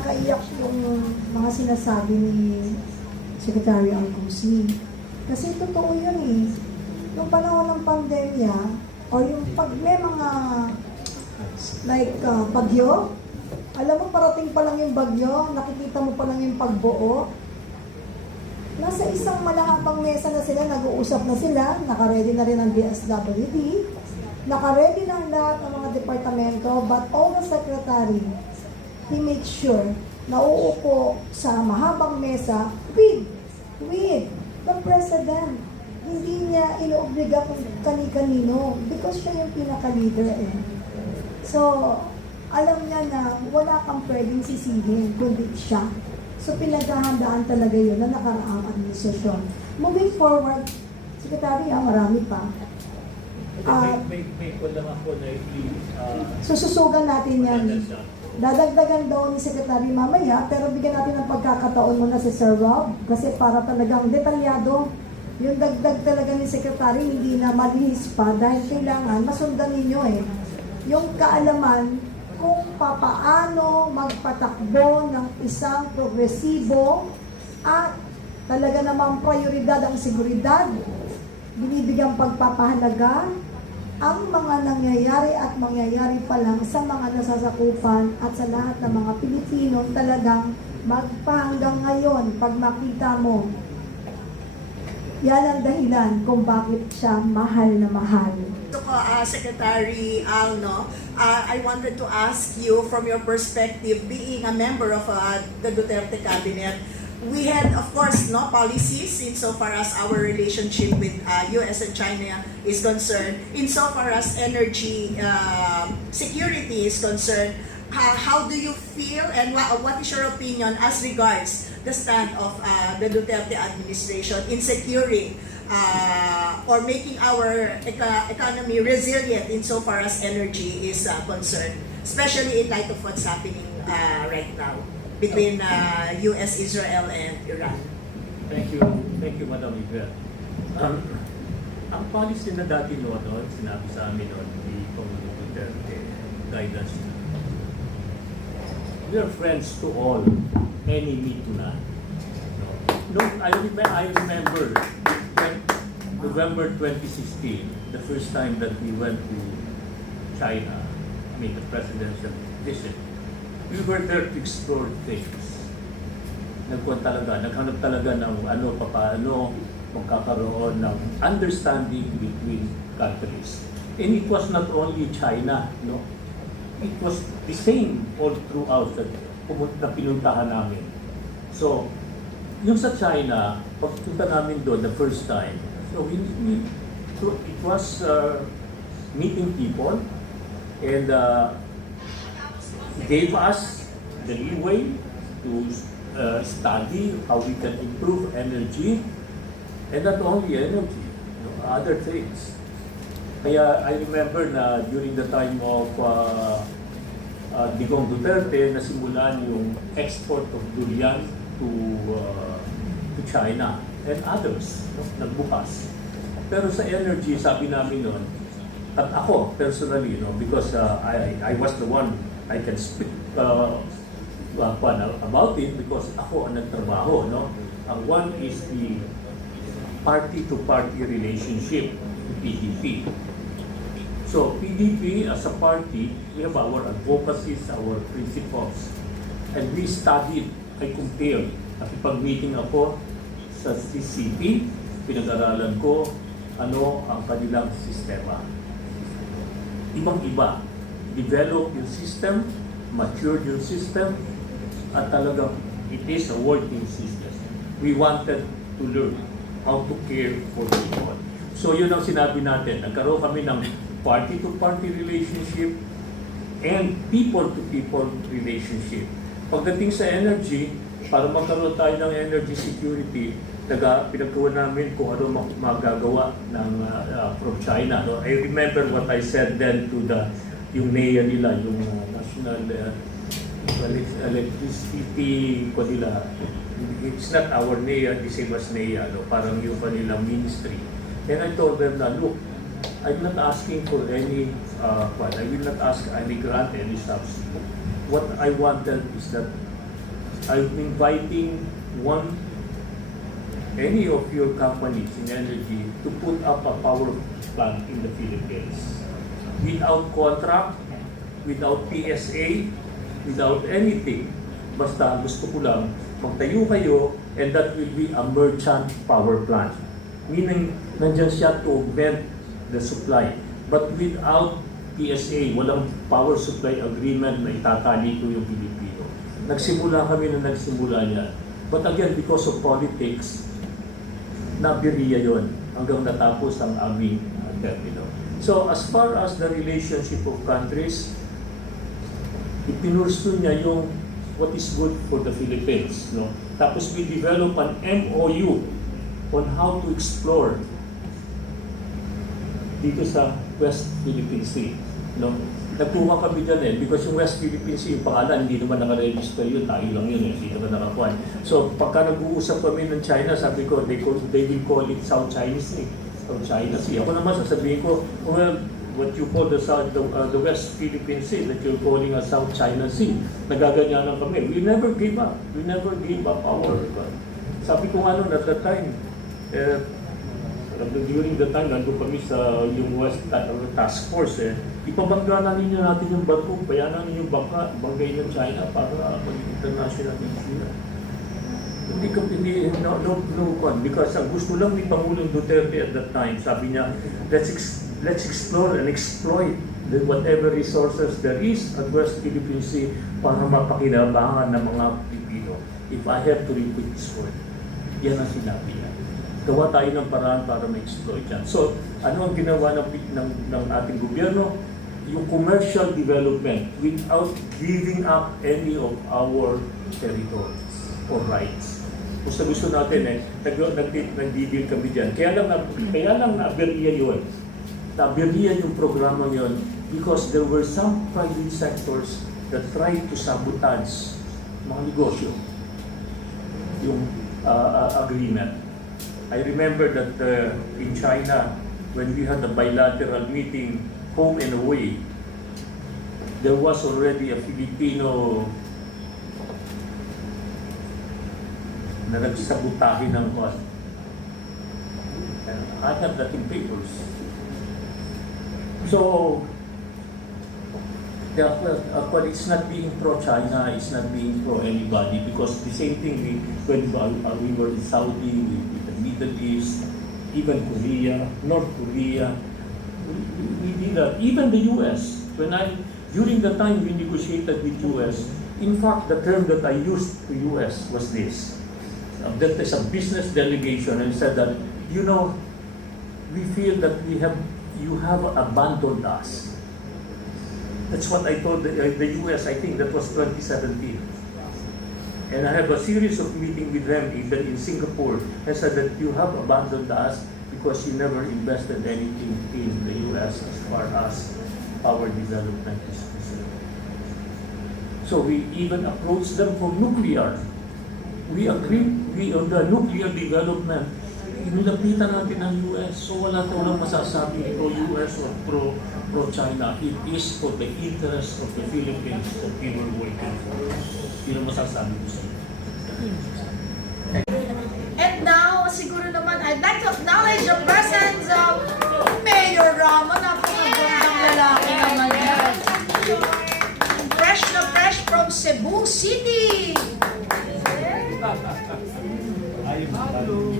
nakakaiyak yung mga sinasabi ni Secretary Alcosme. Kasi totoo yun eh. Yung panahon ng pandemya, o yung pag may mga bagyo, alam mo parating pa lang yung bagyo, nakikita mo pa lang yung pagbuo. Nasa isang malahabang mesa na sila, nag-uusap na sila, nakaready na rin ang DSWD, nakaready na lahat ng mga departamento, but all the secretary, he makes sure na uupo sa mahabang mesa with the president. Hindi niya inoobliga kung kani-kanino because siya yung pinaka-leader eh. So, alam niya na wala kang pwedeng sisihin kundi siya. So, pinaghahandaan talaga yun na nakaraang administrasyon. Moving forward, Secretary, marami pa. May lang ako na Sususugan natin yan. Dadagdagan daw ni Secretary mamaya, pero bigyan natin ng pagkakataon muna si Sir Rob kasi para talagang detalyado yung dagdag talaga ni Secretary, hindi na malihis pa dahil kailangan masundan ninyo eh. Yung kaalaman kung papaano magpatakbo ng isang progresibo at talaga namang prioridad ang seguridad, binibigyang pagpapahalaga ang mga nangyayari at mangyayari pa lang sa mga nasasakupan at sa lahat ng mga Pilipino talagang magpahanggang ngayon pag makita mo. Yan ang dahilan kung bakit siya mahal na mahal. So, Secretary Al, I wanted to ask you from your perspective, being a member of the Duterte cabinet, we had, of course, policies insofar as our relationship with U.S. and China is concerned. Insofar as energy security is concerned, how do you feel and what is your opinion as regards the stand of the Duterte administration in securing or making our economy resilient insofar as energy is concerned, especially in light of what's happening right now between U.S., Israel, and Iran? Thank you, Madam Yvette. Ang policy na dati noon, sinabi sa amin noon, ni Pangulong Duterte, guidance na. We are friends to all, enemy to none. No, I remember when November 2016, the first time that we went to China, the presidential visit, we were there to explore things. Naghanap talaga ng paano magkakaroon ng understanding between countries. And it was not only China, no? It was the same all throughout na pinuntahan namin. So, yung sa China, pagpunta namin doon the first time, so it was meeting people and gave us the leeway to study how we can improve energy, and not only energy, other things. Kaya I remember na during the time of Digong Duterte, nasimulan yung export of durian to China and others, nagbukas. Pero sa energy, sabi namin noon, at ako personally, because I was the one, I can speak about it because ako ang nagtrabaho. Ang one is the party-to-party relationship, PDP. So, PDP as a party, we have our advocacies, our principles. And we studied, I compared. At ipag-meeting ako sa CCP, pinag-aralan ko ano ang kanilang sistema. Ibang-iba. Develop yung system, mature yung system, at talagang it is a working system. We wanted to learn how to care for people. So yun ang sinabi natin. Nagkaroon kami ng party-to-party relationship and people-to-people relationship. Pagdating sa energy, para magkaroon tayo ng energy security, pinagkuha namin kung ano magagawa ng from China. No? I remember what I said then to yung NEA nila, yung National Electricity ko nila. It's not our NEA, the same as NEA, parang yung kanilang ministry. And I told them na, look, I'm not asking for any, I will not ask any grant, any subsidy. What I wanted is that I'm inviting any of your companies in energy to put up a power plant in the Philippines. Without contract, without PSA, without anything. Basta gusto ko lang magtayo kayo, and that will be a merchant power plant. Meaning, nandyan siya to augment the supply. But without PSA, walang power supply agreement na itatali ko yung Pilipino. Nagsimula kami na nagsimula yan. But again, because of politics, nabiriya yon hanggang natapos ang aming termino. So as far as the relationship of countries, ipinursu niya yung what is good for the Philippines. No? Tapos we develop an MOU on how to explore dito sa West Philippine Sea. No? Nagtuwa kami dyan because yung West Philippine Sea, yung pangalan, hindi naman nakaregister yun, tayo lang yun hindi naman nakakuha. So pagka nag-uusap kami ng China, sabi ko, they will call it South China Sea. South China Sea. Ako naman, sasabihin ko, well, what you call the West Philippine Sea, that you're calling a South China Sea. Nagaganyanan kami. We never gave up. We never gave up our... Sabi ko nga noon, at that time, during the time, nandun kami sa yung West Task Force, ipabangga na ninyo natin yung barko, bayanan ninyo yung banggay ng China para mag-international issue na. Because ang gusto lang ni Pangulong Duterte at that time, sabi niya, let's explore and exploit whatever resources there is at West Philippine Sea para mapakinabangan ng mga Pilipino. If I have to repeat this word, yan ang sinabi niya. Gawa tayo ng paraan para ma-exploit yan. So, ano ang ginawa ng ating gobyerno? Yung commercial development without giving up any of our territories or rights. Gusto natin nagdi-deal kami dyan. Kaya lang na-aberya yun. Na-aberya yung programa yun because there were some private sectors that tried to sabotage mga negosyo. Yung agreement. I remember that in China, when we had a bilateral meeting home and away, there was already a Filipino na nagsabotahe ng kwan. I have that in papers. So, but it's not being pro-China, it's not being pro-anybody, because the same thing when we were in Saudi, with the Middle East, even Korea, North Korea, we did that. Even the US, during the time we negotiated with US, in fact, the term that I used to US was this. That is a business delegation, and said that, you know, we feel that you have abandoned us. That's what I told the US, I think that was 2017. And I have a series of meetings with them, even in Singapore. I said that you have abandoned us because you never invested anything in the US as far as our development is concerned. So we even approached them for nuclear. We agreed on the nuclear development. Inilapitan natin ang US, so walang masasabi pro-US or pro-China. It is for the interest of the Philippines that we were working for. Yun ang masasabi ko sa inyo. And now, siguro naman, I'd like to acknowledge the presence of Mayor Ramo. Napakagandang lalaki naman yan. Fresh na fresh from Cebu City. Hello.